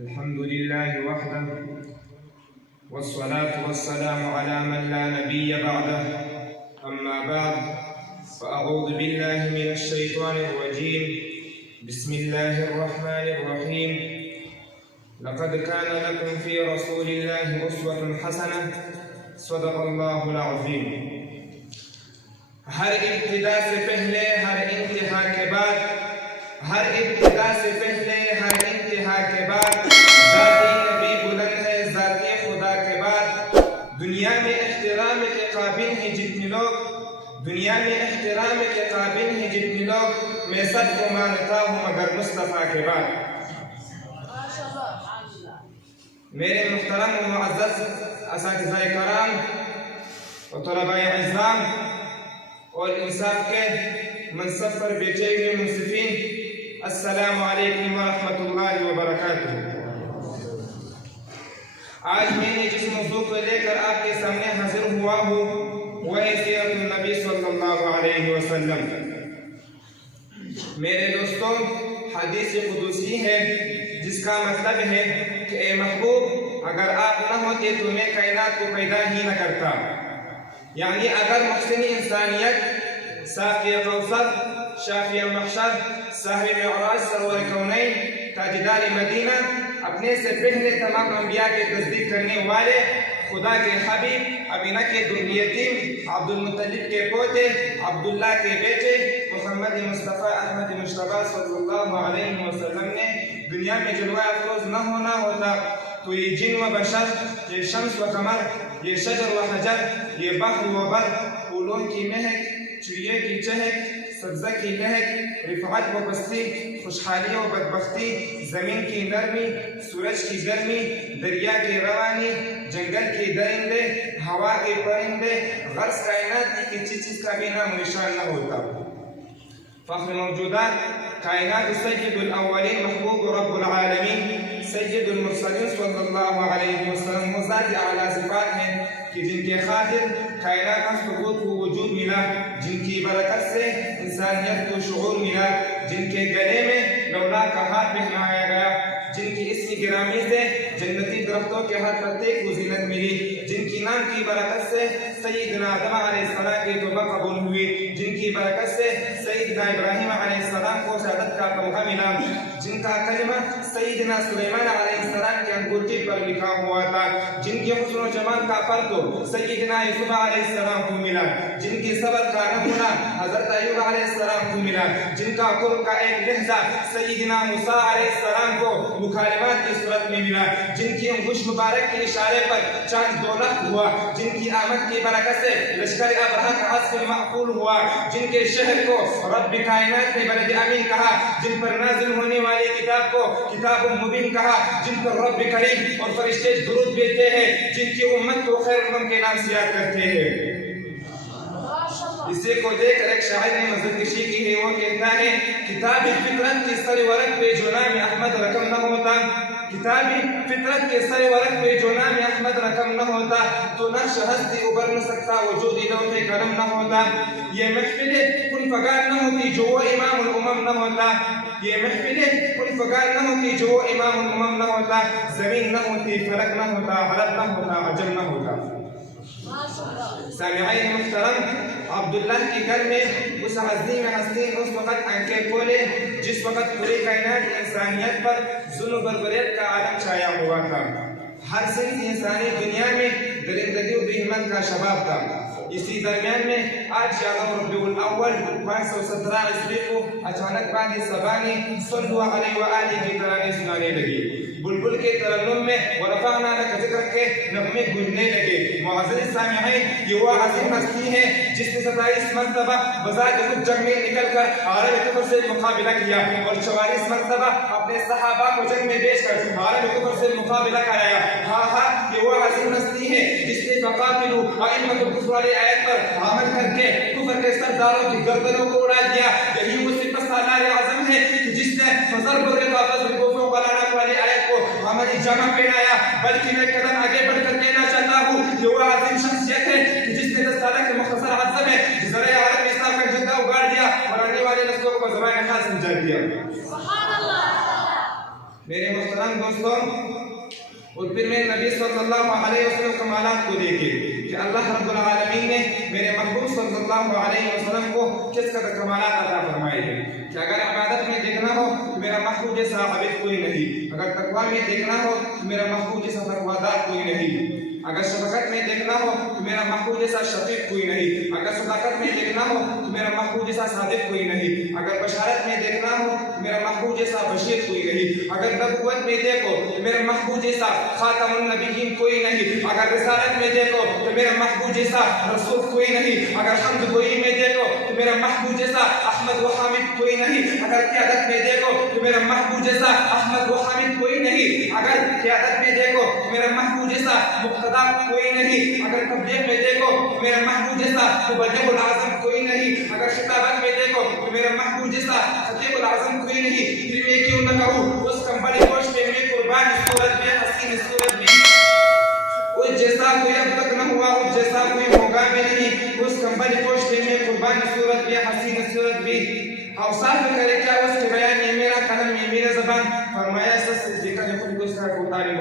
الحمد لله وحده والصلاة والسلام على من لا نبي بعده. أما بعد فأعوذ بالله من الشيطان الرجيم. بسم الله الرحمن الرحيم. لقد كان لكم في رسول الله أسوة حسنة. صدق الله العظيم. ہر ابتدا سے پہلے ہر انتہا کے بعد، ہر ابتدا سے پہلے ہر انتہا کے بعد ذاتی نبی بلند ہے، ذاتی خدا کے بعد دنیا میں احترام کے قابل ہیں جتنے لوگ، دنیا میں احترام کے قابل ہیں جتنے لوگ، میں سب کو مانتا ہوں مگر مصطفیٰ کے بعد. میرے محترم و معزز اساتذہ کرام اور طلباء اعزام اور انصاف کے منصب پر بیٹھے ہوئے منصفین، السلام علیکم ورحمۃ اللہ وبرکاتہ. آج میں نے جس موضوع کو لے کر آپ کے سامنے حاضر ہوا ہوں وہ ہے سیرت النبی صلی اللہ علیہ وسلم. میرے دوستوں، حدیث قدسی ہے جس کا مطلب ہے کہ اے محبوب، اگر آپ نہ ہوتے تو میں کائنات کو پیدا ہی نہ کرتا. یعنی اگر محسن انسانیت، ساقی کوثر، شافی محشر، صاحب معراج، سرور کونین، تاجدار مدینہ، اپنے سے پہلے تمام انبیاء کی تصدیق کرنے والے، خدا کے حبیب، امینہ کے ذریتین، عبد المطلب کے پوتے، عبداللہ کے بیٹے، محمد مصطفیٰ احمد مجتبیٰ صلی اللہ علیہ وسلم نے دنیا میں جلوہ افروز نہ ہونا ہوتا تو یہ جن و بشر، یہ شمس و قمر، یہ شجر و حجر، یہ بحر و بر، پھولوں کی مہک، چڑیے کی چہک، سبزہ کی مہک، رفعت و پستی، خوشحالی و بدبختی، زمین کی نرمی، سورج کی گرمی، دریا کی روانی، جنگل کے درندے، ہوا کے پرندے، غرض کائنات کی کسی چیز کا بھی نام و نشان نہ ہوتا. فخر موجودات، کائنات سید الاولین محبوب رب العالمین سید المرسلین صلی اللہ علیہ وسلم وہ ذات اعلیٰ صفات ہیں کہ جن کے خاطر کائنات کا ثبوت کو وجود ملا، جن کی برکت سے انسانیت کو شعور ملا، جن کے گلے میں لولا کا ہاتھ پہنایا گیا، جن کی اس کی گرامی سے جنتی درختوں کے ہر پتے کو زینت ملی، جن کی نام کی برکت سے سیدنا آدم علیہ السلام کی توبہ قبول ہوئی، جن کی برکت سے سیدنا ابراہیم علیہ السلام کو سعادت کا تمغہ ملا، جن کا کلمہ سیدنا سلیمان علیہ السلام کے انگوٹھی پر لکھا ہوا تھا، جن کے حسن و جمال کا پرتو سیدنا یوسف علیہ السلام کو ملا، جن کی صبر کا نمونہ حضرت ایوب علیہ السلام کو ملا، جن کا قرب کا ایک لہجہ سیدنا موسیٰ علیہ السلام کو مکالمات کی صورت میں ملا، جن کی انگشت مبارک کے اشارے پر چاند دولت ہوا، جن کی آمد کی برکت سے لشکر ابرہہ کا عصف معقول ہوا، جن کے شہر کو رب کائنات نے بلد امین کہا، جن پر نازل ہونے والی کتاب کو کتاب مبین کہا، جن پر رب کریم اور فرشتے درود بھیجتے ہیں، جن کی امت کو خیر امم کے نام سے یاد کرتے ہیں. اسی کو دیکھ کر ایک شاعر نے مزید کشی کی ہے، وہ کہتا ہے کتاب فطرت کی سر ورق پہ جو نام احمد رقم نہ ہوتا، کتاب فطرت کے سر ورق پہ جو نام احمد رقم نہ ہوتا تو نقش ہستی ابھر نہ سکتا وجود لوح قلم نہ ہوتا، یہ محفل کن فگار نہ ہوتی جو وہ امام الامم نہ ہوتا، یہ محفل کن فگار نہ ہوتی جو وہ امام الامم نہ ہوتا، زمین نہ ہوتی، فلک نہ ہوتا، عرب نہ ہوتا، عجم نہ ہوتا. سامعین محترم، عبداللہ کے گھر میں اس عظیم ہستی اس وقت آنکھیں کھولے جس وقت پوری کائنات انسانیت پر ظلم و بربریت کا عالم چھایا ہوا تھا. ہر صنف انسانی دنیا میں درندگی و بہمت کا شباب تھا. اسی درمیان میں آج یادم ربیع الاول 517 عیسوی کو اچانک باد صبا نے صلو علیہ وآلہ کی ترانے سنانے لگی. بلبل کے ترنم میں ورفعنا لک ذکرک کے نغمے گونجنے لگے. معزز سامعین، یہ وہ عظیم ہستی ہے جس نے 27 مرتبہ بذات خود جنگ میں نکل کر عالم کفر سے مقابلہ کیا اور 44 مرتبہ اپنے صحابہ کو جنگ میں بیچ کر عالم کفر سے مقابلہ کرایا. یہ وہ عظیم ہستی ہے جس نے فقاتلوا ائمۃ الکفر والی آیت پر عمل کر کے کفر کے سرداروں کی گردنوں کو اڑا دیا. یہی وہ سپہ سالار اعظم ہے کہ جس نے فضرب الرقاب فاضربوه فوق الاعناق والی آیت کو عملی جامہ پہنایا. بلکہ میں قدم آگے بڑھ کر کہنا چاہتا ہوں یہ وہ عظیم شخصیت ہے کہ جس نے 10 سالہ کے مختصر عرصہ میں ذرائع عالم اسلام کا جھنڈا اگاڑ دیا اور آنے والے نسلوں کو زمانہ خاص سمجھا دیا. میرے محترم دوستوں، اور پھر میں نبی صلی اللہ علیہ وسلم کمالات کو دیکھے کہ اللہ رب العالمین نے میرے محبوب صلی اللہ علیہ وسلم کو کس قدر کمالات عطا فرمائے ہیں کہ اگر عبادت میں دیکھنا ہو تو میرا محبوب جیسا عابد کوئی نہیں، اگر تقویٰ میں دیکھنا ہو تو میرا محبوب جیسا تقویٰدار کوئی نہیں، اگر شفقت میں دیکھنا ہو تو میرا محبوب جیسا شفیق کوئی نہیں، اگر صداقت میں دیکھنا ہو تو میرا محبوب جیسا صادق کوئی نہیں، اگر بشارت میں دیکھنا ہو تو میرا محبوب جیسا بشیر کوئی نہیں، اگر نبوت میں دیکھو تو میرا محبوب جیسا خاتم النبیین کوئی نہیں، اگر رسالت میں دیکھو تو میرا محبوب جیسا رسول کوئی نہیں، اگر حمد گوئی میں دیکھو تو میرا محبوب جیسا احمد و حامد کوئی نہیں، اگر قیادت میں دیکھو تو میرا محبوب جیسا احمد و حامد کوئی نہیں، اگر قیادت میں دیکھو تو میرا محبوب جیسا مقتدا کوئی نہیں، اگر تبلیغ میں دیکھو تو میرا محبوب جیسا مبلغ الاعظم کوئی نہیں، اگر خطابت میں دیکھو تو میرا محبوب جیسا خطیب الاعظم کوئی نہیں، پھر میں کیوں نہ کہوں اس کمبلی گوشت پہ میں قربان صورت میں حسین صورت میں اس جیسا کوئی اب تک نہ ہوا، اس جیسا کوئی ہوگا بھی نہیں، اس کمبلی گوشت پہ میں قربان صورت میں حسین صورت بھی اوصاف کرے کیا اس کے بیان یہ میرا قلم یہ میرا زبان، فرمایا صدیقہ نے خود کو اس طرح کو تعلیم